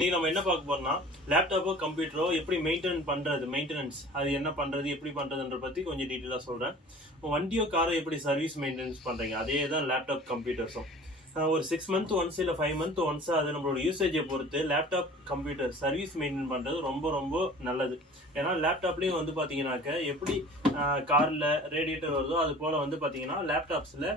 நீ நம்ம என்ன பார்க்க போறோம்னா லேப்டாப்போ கம்ப்யூட்டரோ எப்படி மெயின்டெனன்ஸ் அது என்ன பண்றது எப்படி பண்றதுன்ற பத்தி கொஞ்சம் டீட்டெயிலா சொல்றேன். வண்டியோ காரோ எப்படி சர்வீஸ் மெயின்டெனன்ஸ் பண்றீங்க அதே தான் லேப்டாப் கம்ப்யூட்டர்ஸும். ஒரு 6 month ஒன்ஸ் இல்லை 5 month ஒன்ஸ் அது நம்மளோட யூசேஜை பொறுத்து லேப்டாப் கம்ப்யூட்டர் சர்வீஸ் மெயின்டைன் பண்ணுறது ரொம்ப ரொம்ப நல்லது. ஏன்னா லேப்டாப்லேயும் வந்து பார்த்தீங்கன்னாக்க எப்படி காரில் ரேடியேட்டர் வருதோ அது போல் வந்து பார்த்தீங்கன்னா லேப்டாப்ஸில்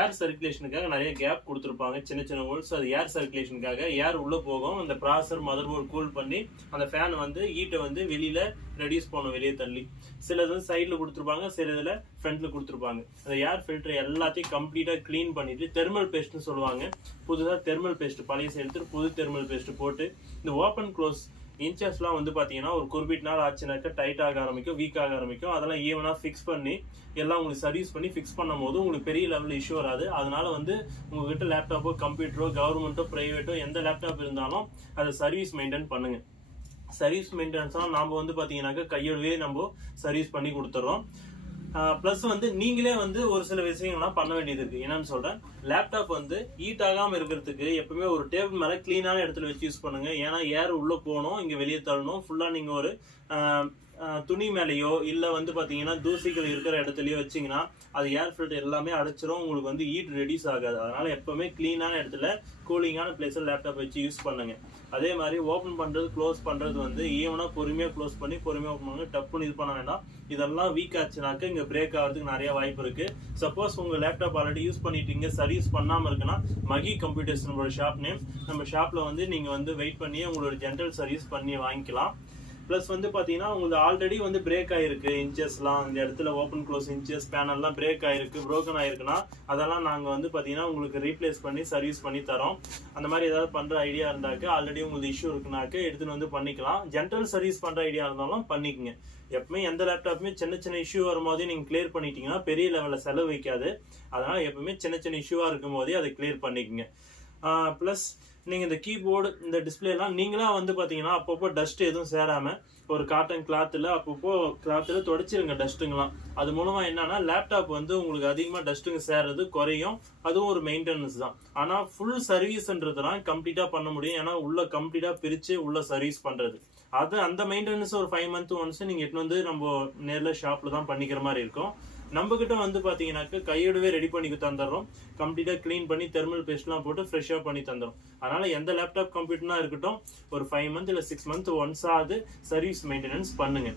ஏர் சர்க்குலேஷனுக்காக நிறைய கேப் கொடுத்துருப்பாங்க, சின்ன சின்ன ஹோல்ஸ். அது ஏர் சர்க்குலேஷனுக்காக ஏர் உள்ளே போகும், அந்த ப்ராசர் மதர் போர்டு கூல் பண்ணி அந்த ஃபேன் வந்து ஹீட்டை வந்து வெளியில் ரெடியூஸ் பண்ணும், வெளியே தள்ளி. சிலது வந்து சைடில் கொடுத்துருப்பாங்க, சில இதில் ஃப்ரண்ட்டில் கொடுத்துருப்பாங்க. அந்த ஏர் ஃபில்டர் எல்லாத்தையும் கம்ப்ளீட்டாக க்ளீன் பண்ணிட்டு தெர்மல் பேஸ்ட்னு சொல்லுவாங்க. புதுசாக தெர்மல் பேஸ்ட் பழைய எடுத்துட்டு புது தெர்மல் பேஸ்ட் போட்டு இந்த ஓப்பன் க்ளோஸ் இன்ச்சஸ்லாம் வந்து பார்த்தீங்கன்னா ஒரு குறிப்பிட்ட நாள் ஆச்சுனாக்கா டைட் ஆக ஆரம்பிக்கும், வீக் ஆக ஆரம்பிக்கும். அதெல்லாம் ஈவனாக ஃபிக்ஸ் பண்ணி எல்லாம் உங்களுக்கு சர்வீஸ் பண்ணி ஃபிக்ஸ் பண்ணும் போது உங்களுக்கு பெரிய லெவலில் இஷ்யூ வராது. அதனால வந்து உங்ககிட்ட லேப்டாப்போ கம்ப்யூட்டரோ கவர்மெண்ட்டோ ப்ரைவேட்டோ எந்த லேப்டாப் இருந்தாலும் அதை சர்வீஸ் மெயின்டைன் பண்ணுங்க. சர்வீஸ் மெயின்டெனன்ஸ்லாம் நாம் வந்து பார்த்தீங்கன்னாக்கா கையோடவே நம்ம சர்வீஸ் பண்ணி கொடுத்துட்றோம். ப்ளஸ் வந்து நீங்களே வந்து ஒரு சில விஷயங்கள்லாம் பண்ண வேண்டியது இருக்கு. என்னன்னு சொல்றேன், லேப்டாப் வந்து ஹீட் ஆகாம இருக்கிறதுக்கு எப்பவுமே ஒரு டேபிள் மேல கிளீனான இடத்துல வச்சு யூஸ் பண்ணுங்க. ஏன்னா ஏர் உள்ள போகணும், இங்க வெளியே தள்ளணும். ஃபுல்லா நீங்க ஒரு துணி மேலேயோ இல்ல வந்து பாத்தீங்கன்னா தூசிகள் இருக்கிற இடத்துலயோ வச்சீங்கன்னா அது ஏர் ஃபில்டர் எல்லாமே அடைச்சிரும், உங்களுக்கு வந்து ஹீட் ரெடியூஸ் ஆகாது. அதனால எப்பவுமே கிளீனான இடத்துல கூலிங்கான பிளேஸ்ல லேப்டாப் வச்சு யூஸ் பண்ணுங்க. அதே மாதிரி ஓப்பன் பண்றது க்ளோஸ் பண்றது வந்து ஈவனா பொறுமையா க்ளோஸ் பண்ணி பொறுமையா ஓப்பன் பண்ணுங்க, டப்புன்னு இது பண்ண வேண்டாம். இதெல்லாம் வீக் ஆச்சுனாக்க இங்க பிரேக் ஆகிறதுக்கு நிறைய வாய்ப்பு இருக்கு. சப்போஸ் உங்க லேப்டாப் ஆல்ரெடி யூஸ் பண்ணிட்டீங்க, சர்வீஸ் பண்ணாம இருக்குன்னா மகி கம்ப்யூட்டர்ஸ் நம்மளோட ஷாப் நேம். நம்ம ஷாப்ல வந்து நீங்க வந்து வெயிட் பண்ணி உங்களோட ஜென்ரல் சர்வீஸ் பண்ணி வாங்கிக்கலாம். பிளஸ் வந்து பாத்தீங்கன்னா உங்களுக்கு ஆல்ரெடி வந்து பிரேக் ஆயிருக்கு, இன்ச்சஸ்லாம் இந்த இடத்துல ஓப்பன் க்ளோஸ் இன்ச்சஸ் பேனல்லாம் பிரேக் ஆயிருக்கு, ப்ரோக்கன் ஆயிருக்குன்னா அதெல்லாம் நாங்க வந்து பாத்தீங்கன்னா உங்களுக்கு ரீப்ளேஸ் பண்ணி சர்வீஸ் பண்ணி தரோம். அந்த மாதிரி ஏதாவது பண்ற ஐடியா இருந்தாக்க ஆல்ரெடி உங்களுக்கு இஷ்யூ இருக்குனாக்க எடுத்துன்னு வந்து பண்ணிக்கலாம். ஜென்ரல் சர்வீஸ் பண்ற ஐடியா இருந்தாலும் பண்ணிக்கங்க. எப்பவுமே எந்த லேப்டாப்புமே சின்ன சின்ன இஷ்யூ வரும்போதே நீங்க கிளியர் பண்ணிட்டீங்கன்னா பெரிய லெவல்ல செலவு வைக்காது. அதனால எப்பவுமே சின்ன சின்ன இஷ்யூவா இருக்கும் போதே அதை கிளியர் பண்ணிக்கங்க. பிளஸ் நீங்க இந்த கீபோர்டு இந்த டிஸ்பிளே எல்லாம் நீங்களா வந்து பாத்தீங்கன்னா அப்பப்போ டஸ்ட் எதுவும் சேராம ஒரு காட்டன் கிளாத்ல அப்பப்போ கிளாத்ல தொடச்சிருங்க டஸ்ட்டுங்களாம். அது மூலமா என்னன்னா லேப்டாப் வந்து உங்களுக்கு அதிகமா டஸ்ட்டுங்க சேர்றது குறையும். அதுவும் ஒரு மெயின்டெனன்ஸ் தான். ஆனா ஃபுல் சர்வீஸ்ன்றதுலாம் கம்ப்ளீட்டா பண்ண முடியும். ஏன்னா உள்ள கம்ப்ளீட்டா பிரிச்சு உள்ள சர்வீஸ் பண்றது அது அந்த மெயின்டெனன்ஸ் ஒரு 5 month ஒன்ஸ் நீங்க எட்டு வந்து நம்ம நேர்ல ஷாப்ல தான் பண்ணிக்கிற மாதிரி இருக்கும். நம்ம கிட்ட வந்து பாத்தீங்கன்னாக்க கையோடவே ரெடி பண்ணி தந்துடுறோம். கம்ப்ளீட்டா கிளீன் பண்ணி தெர்மல் பேஸ்ட் எல்லாம் போட்டு ஃப்ரெஷ்ஷா பண்ணி தந்துடும். அதனால எந்த லேப்டாப் கம்ப்யூட்டர்னா இருக்கட்டும் ஒரு 5 month இல்ல 6 month ஒன்ஸ் ஆகுது சர்வீஸ் மெயின்டெனன்ஸ் பண்ணுங்க.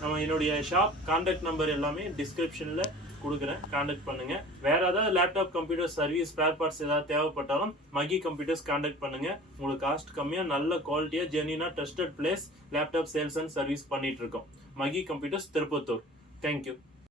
நம்ம என்னுடைய ஷாப் கான்டாக்ட் நம்பர் எல்லாமே டிஸ்கிரிப்ஷன்ல கொடுக்குறேன், கான்டாக்ட் பண்ணுங்க. வேற ஏதாவது laptop computer service spare parts ஏதாவது தேவைப்பட்டாலும் மகி கம்ப்யூட்டர்ஸ் கான்டாக்ட் பண்ணுங்க. உங்களுக்கு காஸ்ட் கம்மியா நல்ல குவாலிட்டியா ஜென்யூனா trusted place laptop sales and service பண்ணிட்டு இருக்கோம். மகி கம்ப்யூட்டர்ஸ் திருப்பத்தூர். தேங்க்யூ.